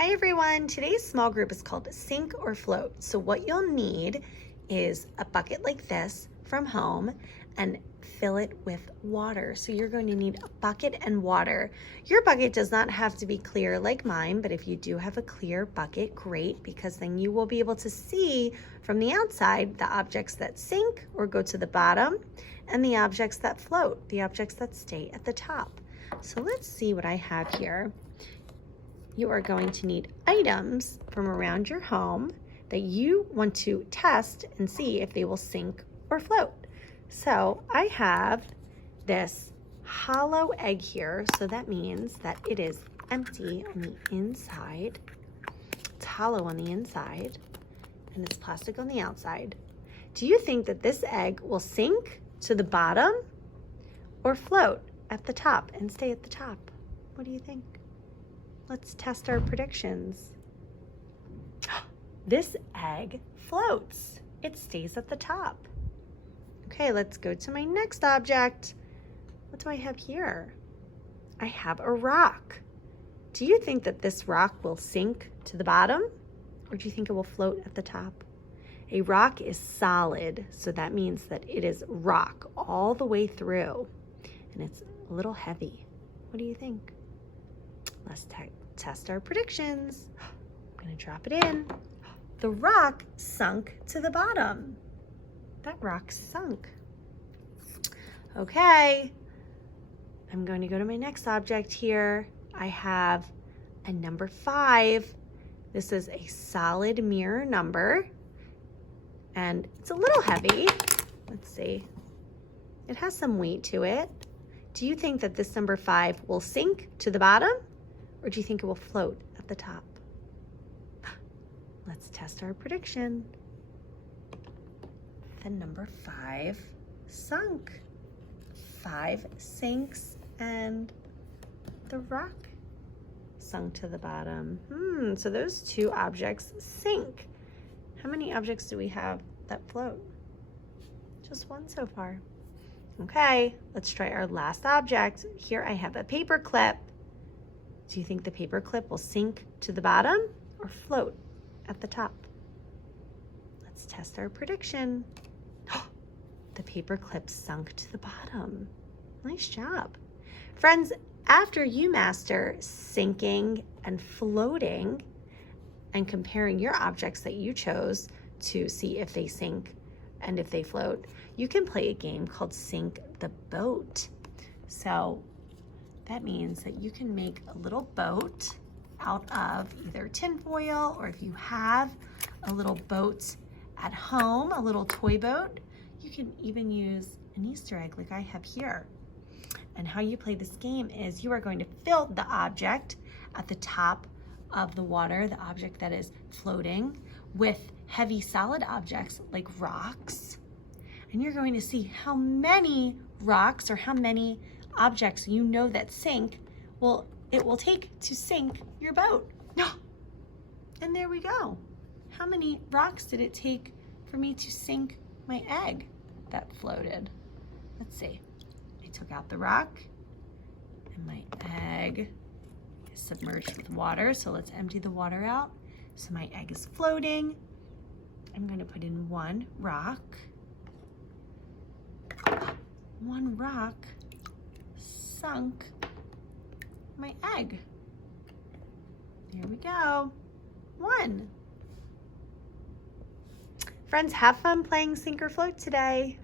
Hi everyone, today's small group is called Sink or Float. So what you'll need is a bucket like this from home and fill it with water. So you're going to need a bucket and water. Your bucket does not have to be clear like mine, but if you do have a clear bucket, great, because then you will be able to see from the outside the objects that sink or go to the bottom and the objects that float, the objects that stay at the top. So let's see what I have here. You are going to need items from around your home that you want to test and see if they will sink or float. So I have this hollow egg here, so that means that it is empty on the inside. It's hollow on the inside and it's plastic on the outside. Do you think that this egg will sink to the bottom or float at the top and stay at the top? What do you think? Let's test our predictions. This egg floats. It stays at the top. Okay, let's go to my next object. What do I have here? I have a rock. Do you think that this rock will sink to the bottom, or do you think it will float at the top? A rock is solid, so that means that it is rock all the way through, and it's a little heavy. What do you think? Let's test our predictions. I'm gonna drop it in. The rock sunk to the bottom. That rock sunk. Okay, I'm going to go to my next object here. I have a number 5. This is a solid mirror number, and it's a little heavy. Let's see. It has some weight to it. Do you think that this number 5 will sink to the bottom, or do you think it will float at the top? Let's test our prediction. The number 5 sunk. 5 sinks and the rock sunk to the bottom. So those two objects sink. How many objects do we have that float? Just one so far. Okay, let's try our last object. Here I have a paper clip. Do you think the paper clip will sink to the bottom or float at the top? Let's test our prediction. The paper clip sunk to the bottom. Nice job. Friends, after you master sinking and floating and comparing your objects that you chose to see if they sink and if they float, you can play a game called Sink the Boat. So that means that you can make a little boat out of either tinfoil, or if you have a little boat at home, a little toy boat, you can even use an Easter egg like I have here. And how you play this game is you are going to fill the object at the top of the water, the object that is floating, with heavy solid objects like rocks. And you're going to see how many rocks or how many objects you know that sink it will take to sink your boat. And there we go. How many rocks did it take for me to sink my egg that floated? Let's see. I took out the rock and my egg is submerged with water. So let's empty the water out. So my egg is floating. I'm going to put in one rock. One rock sunk my egg. There we go. 1. Friends, have fun playing Sink or Float today.